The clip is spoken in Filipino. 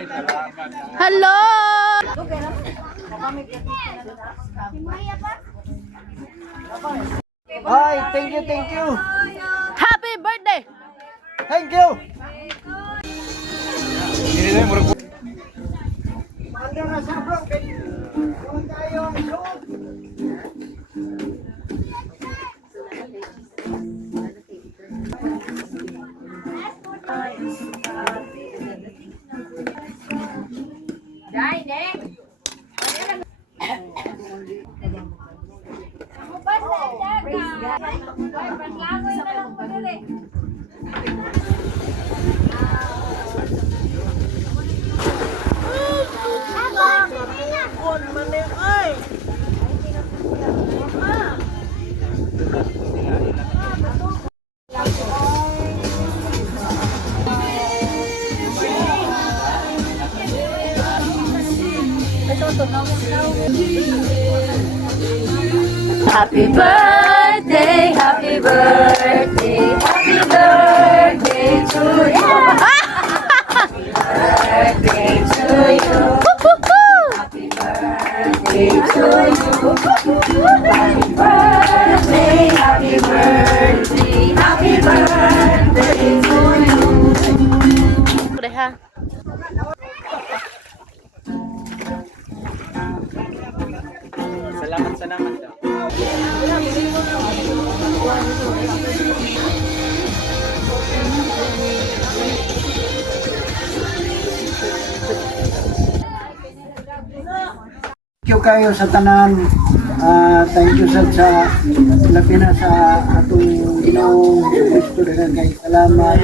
Hello! Ay, thank you, thank you. Happy birthday! Thank you. Ano na sa bro? Huwag tayong shoot. Happy birthday, happy birthday, happy birthday to you. Birthday to you. Happy birthday to you. Happy birthday, happy birthday, happy birthday to you. Ha. Salamat daw. Thank you kayo sa tanan. Thank you sa labi na sa atong Ginoong Kristo. Daghang kay salamat.